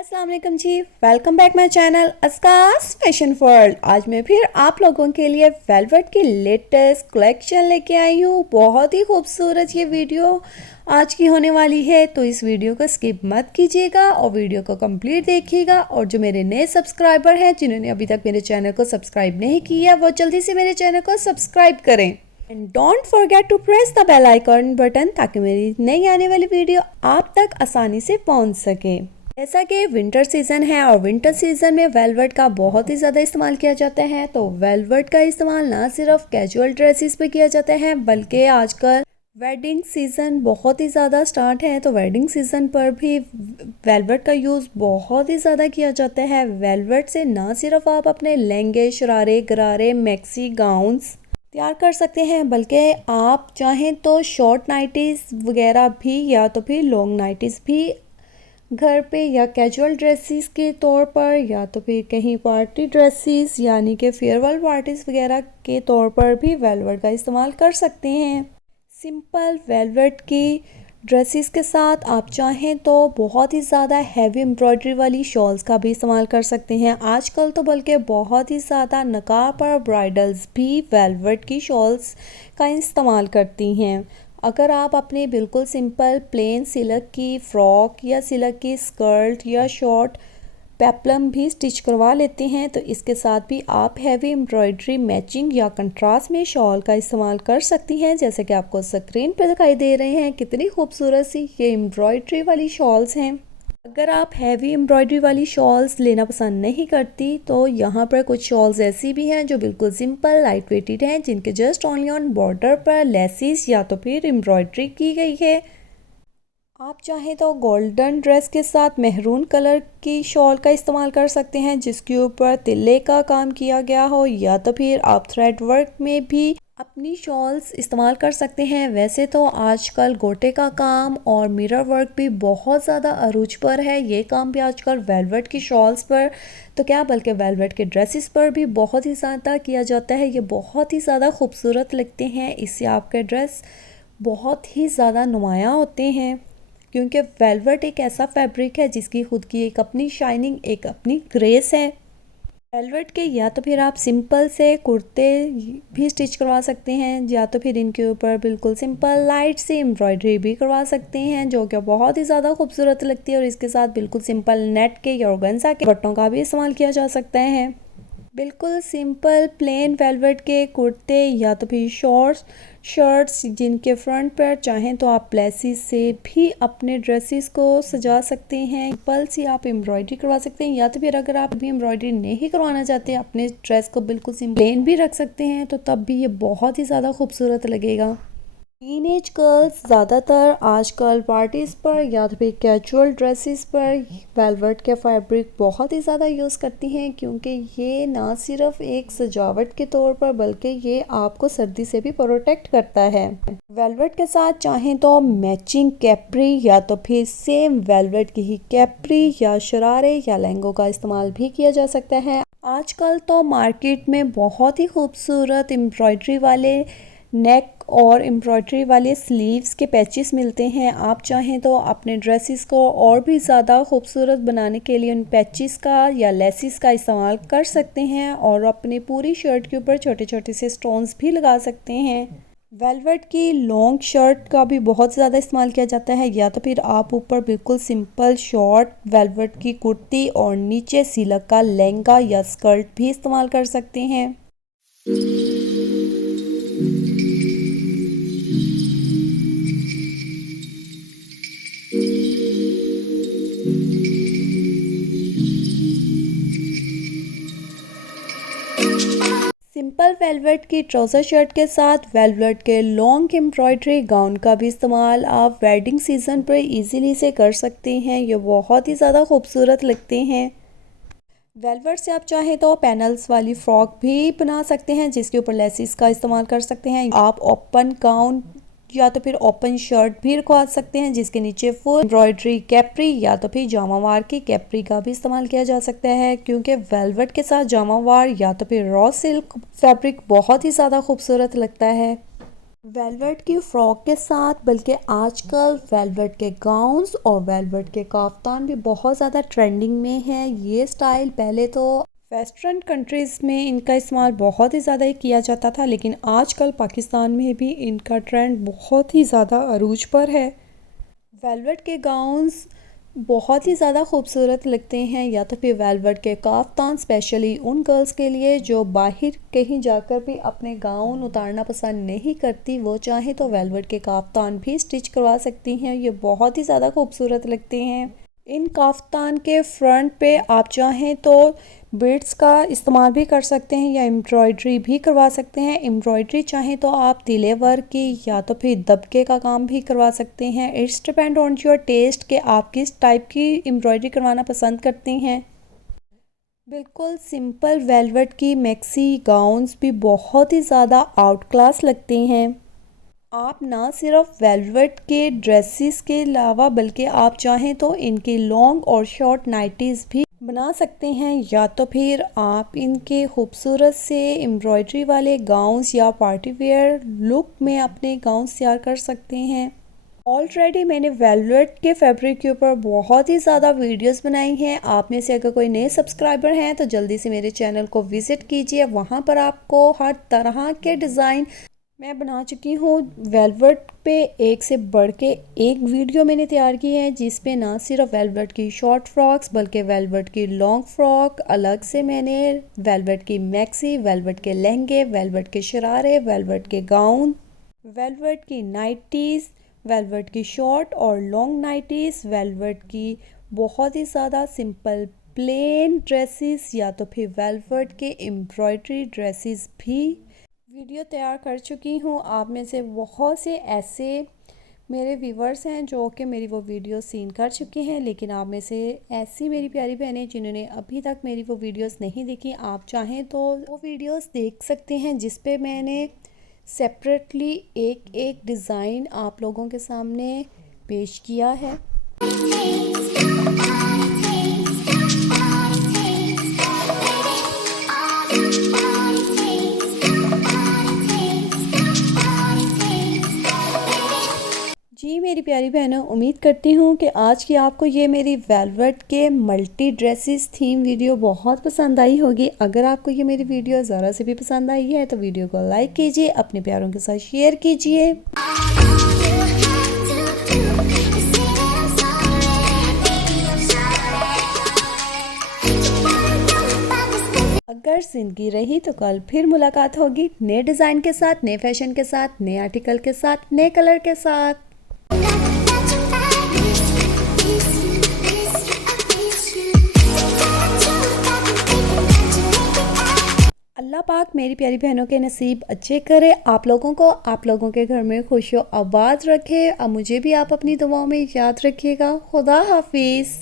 अस्सलाम वालेकुम जी। वेलकम बैक माय चैनल अस्कास फैशन वर्ल्ड। आज मैं फिर आप लोगों के लिए वेलवेट की लेटेस्ट कलेक्शन लेके आई हूँ। बहुत ही खूबसूरत ये वीडियो आज की होने वाली है, तो इस वीडियो को स्किप मत कीजिएगा और वीडियो को कंप्लीट देखिएगा। और जो मेरे नए सब्सक्राइबर हैं जिन्होंने अभी तक मेरे चैनल को सब्सक्राइब नहीं किया, वो जल्दी से मेरे चैनल को सब्सक्राइब करें and don't forget to press the bell icon button ताकि मेरी नई आने वाली वीडियो आप तक आसानी से पहुंच सके। जैसा कि विंटर सीजन है और विंटर सीजन में वेलवेट का बहुत ही ज़्यादा इस्तेमाल किया जाता है, तो वेलवेट का इस्तेमाल ना सिर्फ कैजुअल ड्रेसेस पे किया जाता है बल्कि आजकल वेडिंग सीज़न बहुत ही ज़्यादा स्टार्ट है, तो वेडिंग सीज़न पर भी वेलवेट का यूज़ बहुत ही ज़्यादा किया जाता है। वेलवेट से ना सिर्फ आप अपने लहंगे, शरारे, गरारे, मैक्सी गाउन्स तैयार कर सकते हैं, बल्कि आप चाहें तो शॉर्ट नाइटीज़ वगैरह भी या तो फिर लॉन्ग नाइटीज़ भी घर पे या कैजुअल ड्रेसेस के तौर पर या तो फिर कहीं पार्टी ड्रेसेस यानी कि फेयरवेल पार्टीज़ वगैरह के तौर पर भी वेलवेट का इस्तेमाल कर सकते हैं। सिंपल वेलवेट की ड्रेसेस के साथ आप चाहें तो बहुत ही ज़्यादा हैवी एम्ब्रॉयडरी वाली शॉल्स का भी इस्तेमाल कर सकते हैं। आजकल तो बल्कि बहुत ही ज़्यादा नकाब और ब्राइडल्स भी वेलवेट की शॉल्स का इस्तेमाल करती हैं। अगर आप अपने बिल्कुल सिंपल प्लेन सिल्क की फ़्रॉक या सिल्क की स्कर्ट या शॉर्ट पेप्लम भी स्टिच करवा लेते हैं, तो इसके साथ भी आप हैवी एम्ब्रॉयडरी मैचिंग या कंट्रास्ट में शॉल का इस्तेमाल कर सकती हैं। जैसे कि आपको स्क्रीन पर दिखाई दे रहे हैं, कितनी खूबसूरत सी ये एम्ब्रॉयडरी वाली शॉल्स हैं। अगर आप हैवी एम्ब्रॉयडरी वाली शॉल्स लेना पसंद नहीं करती, तो यहाँ पर कुछ शॉल्स ऐसी भी हैं जो बिल्कुल सिंपल लाइट वेटेड हैं, जिनके जस्ट ओनली ऑन बॉर्डर पर लेसिस या तो फिर एम्ब्रॉयडरी की गई है। आप चाहें तो गोल्डन ड्रेस के साथ मेहरून कलर की शॉल का इस्तेमाल कर सकते हैं जिसके ऊपर तिल्ले का काम किया गया हो, या तो फिर आप थ्रेड वर्क में भी अपनी शॉल्स इस्तेमाल कर सकते हैं। वैसे तो आजकल गोटे का काम और मिरर वर्क भी बहुत ज़्यादा अरूज पर है। ये काम भी आजकल वेलवेट की शॉल्स पर तो क्या बल्कि वेलवेट के ड्रेसेस पर भी बहुत ही ज़्यादा किया जाता है। ये बहुत ही ज़्यादा खूबसूरत लगते हैं, इससे आपके ड्रेस बहुत ही ज़्यादा नुमायाँ होते हैं, क्योंकि वेलवेट एक ऐसा फैब्रिक है जिसकी खुद की एक अपनी शाइनिंग, एक अपनी ग्रेस है। वेलवेट के या तो फिर आप सिंपल से कुर्ते भी स्टिच करवा सकते हैं, या तो फिर इनके ऊपर बिल्कुल सिंपल लाइट सी एम्ब्रॉयडरी भी करवा सकते हैं जो कि बहुत ही ज़्यादा खूबसूरत लगती है। और इसके साथ बिल्कुल सिंपल नेट के या ऑर्गेन्जा के बटनों का भी इस्तेमाल किया जा सकता है। बिल्कुल सिंपल प्लेन वेलवेट के कुर्ते या तो फिर शॉर्ट शर्ट्स जिनके फ्रंट पर चाहें तो आप लेसिस से भी अपने ड्रेसेस को सजा सकते हैं। सिंपल सी आप एम्ब्रॉयडरी करवा सकते हैं, या तो फिर अगर आप भी एम्ब्रॉयडरी नहीं करवाना चाहते, अपने ड्रेस को बिल्कुल सिंपल प्लेन भी रख सकते हैं, तो तब भी ये बहुत ही ज़्यादा खूबसूरत लगेगा। टीनेज गर्ल्स ज़्यादातर आजकल पार्टीज़ पर या तो फिर कैजुअल ड्रेसेस पर वेलवेट के फैब्रिक बहुत ही ज़्यादा यूज़ करती हैं, क्योंकि ये ना सिर्फ एक सजावट के तौर पर बल्कि ये आपको सर्दी से भी प्रोटेक्ट करता है। वेलवेट के साथ चाहें तो मैचिंग कैप्री या तो फिर सेम वेलवेट की ही कैप्री या शरारे या लहंगों का इस्तेमाल भी किया जा सकता है। आजकल तो मार्केट में बहुत ही खूबसूरत एम्ब्रॉयडरी वाले नेक और एम्ब्रॉयडरी वाले स्लीव्स के पैचेस मिलते हैं। आप चाहें तो अपने ड्रेसेस को और भी ज़्यादा खूबसूरत बनाने के लिए उन पैचेस का या लेसिस का इस्तेमाल कर सकते हैं और अपनी पूरी शर्ट के ऊपर छोटे छोटे से स्टोन्स भी लगा सकते हैं। वेलवेट की लॉन्ग शर्ट का भी बहुत ज़्यादा इस्तेमाल किया जाता है, या तो फिर आप ऊपर बिल्कुल सिंपल शॉर्ट वेलवेट की कुर्ती और नीचे सिल्क का लहंगा या स्कर्ट भी इस्तेमाल कर सकते हैं। सिंपल वेलवेट की ट्राउज़र शर्ट के साथ वेलवेट के लॉन्ग एम्ब्रॉयडरी गाउन का भी इस्तेमाल आप वेडिंग सीजन पर इजीली से कर सकते हैं। ये बहुत ही ज़्यादा खूबसूरत लगते हैं। वेलवेट से आप चाहें तो पैनल्स वाली फ्रॉक भी बना सकते हैं जिसके ऊपर लेसिस का इस्तेमाल कर सकते हैं। आप ओपन गाउन या तो फिर ओपन शर्ट भी रखवा सकते हैं जिसके नीचे फुल एम्ब्रॉयडरी कैप्री या तो फिर जामावार की कैप्री का भी इस्तेमाल किया जा सकता है, क्योंकि वेलवेट के साथ जामावार या तो फिर रॉ सिल्क फैब्रिक बहुत ही ज़्यादा खूबसूरत लगता है। वेलवेट की फ्रॉक के साथ बल्कि आजकल वेलवेट के गाउन्स और वेलवेट के काफ्तान भी बहुत ज़्यादा ट्रेंडिंग में है। ये स्टाइल पहले तो वेस्टर्न कंट्रीज़ में इनका इस्तेमाल बहुत ही ज़्यादा किया जाता था, लेकिन आजकल पाकिस्तान में भी इनका ट्रेंड बहुत ही ज़्यादा अरूज पर है। वेलवेट के गाउन्स बहुत ही ज़्यादा खूबसूरत लगते हैं, या तो फिर वेलवेट के काफ्तान स्पेशली उन गर्ल्स के लिए जो बाहर कहीं जाकर भी अपने गाउन उतारना पसंद नहीं करती, वो चाहे तो वेलवेट के काफ्तान भी स्टिच करवा सकती हैं। ये बहुत ही ज़्यादा खूबसूरत लगते हैं। इन काफ्तान के फ्रंट पे आप चाहें तो बीड्स का इस्तेमाल भी कर सकते हैं या एम्ब्रॉयडरी भी करवा सकते हैं। एम्ब्रॉयडरी चाहें तो आप तिले वर्क की या तो फिर दबके का काम भी करवा सकते हैं। It's depend on your taste कि आप किस टाइप की एम्ब्रॉयडरी करवाना पसंद करते हैं। बिल्कुल सिंपल वेलवेट की मैक्सी गाउन्स भी बहुत ही ज़्यादा आउट क्लास लगते हैं। आप ना सिर्फ वेलवेट के ड्रेसेस के अलावा बल्कि आप चाहें तो इनकी लॉन्ग और शॉर्ट नाइटीज़ भी बना सकते हैं, या तो फिर आप इनके खूबसूरत से एम्ब्रॉयडरी वाले गाउन्स या पार्टी वेयर लुक में अपने गाउन्स तैयार कर सकते हैं। ऑलरेडी मैंने वेलवेट के फैब्रिक के ऊपर बहुत ही ज़्यादा वीडियोस बनाई हैं। आप में से अगर कोई नए सब्सक्राइबर हैं तो जल्दी से मेरे चैनल को विज़िट कीजिए। वहाँ पर आपको हर तरह के डिज़ाइन मैं बना चुकी हूँ। वेलवेट पे एक से बढ़ के एक वीडियो मैंने तैयार की है, जिसपे ना सिर्फ वेलवेट की शॉर्ट फ्रॉक्स बल्कि वेलवेट की लॉन्ग फ्रॉक, अलग से मैंने वेलवेट की मैक्सी, वेलवेट के लहंगे, वेलवेट के शरारे, वेलवेट के गाउन, वेलवेट की नाइटीज़, वेलवेट की शॉर्ट और लॉन्ग नाइटीज़, वेलवेट की बहुत ही ज़्यादा सिंपल प्लेन ड्रेसेस या तो फिर वेलवेट के एम्ब्रॉयडरी ड्रेसेस भी वीडियो तैयार कर चुकी हूँ। आप में से बहुत से ऐसे मेरे व्यूवर्स हैं जो कि मेरी वो वीडियो सीन कर चुके हैं, लेकिन आप में से ऐसी मेरी प्यारी बहनें जिन्होंने अभी तक मेरी वो वीडियोस नहीं देखी, आप चाहें तो वो वीडियोस देख सकते हैं, जिस पे मैंने सेपरेटली एक एक डिज़ाइन आप लोगों के सामने पेश किया है। जी मेरी प्यारी बहनों, उम्मीद करती हूँ कि आज की आपको ये मेरी वेलवेट के मल्टी ड्रेसेस थीम वीडियो बहुत पसंद आई होगी। अगर आपको ये मेरी वीडियो ज़रा से भी पसंद आई है तो वीडियो को लाइक कीजिए, अपने प्यारों के साथ शेयर कीजिए। अगर ज़िंदगी रही तो कल फिर मुलाकात होगी नए डिज़ाइन के साथ, नए फैशन के साथ, नए आर्टिकल के साथ, नए कलर के साथ। अल्लाह पाक मेरी प्यारी बहनों के नसीब अच्छे करे, आप लोगों को, आप लोगों के घर में खुशियों आबाद रखे। अब मुझे भी आप अपनी दुआओं में याद रखिएगा। खुदा हाफिज़।